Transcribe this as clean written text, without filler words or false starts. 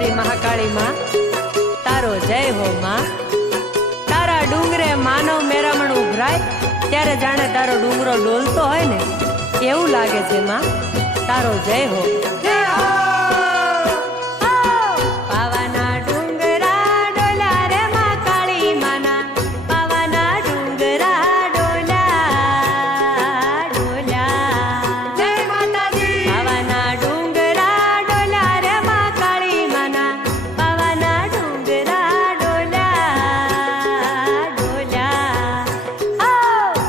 મારી મહાકાળી માં, તારો જય હો માં। તારા ડુંગરે માનવ મેરામણ ઉભરાય ત્યારે જાણે તારો ડુંગરો ડોલતો હોય ને એવું લાગે છે માં, તારો જય હો।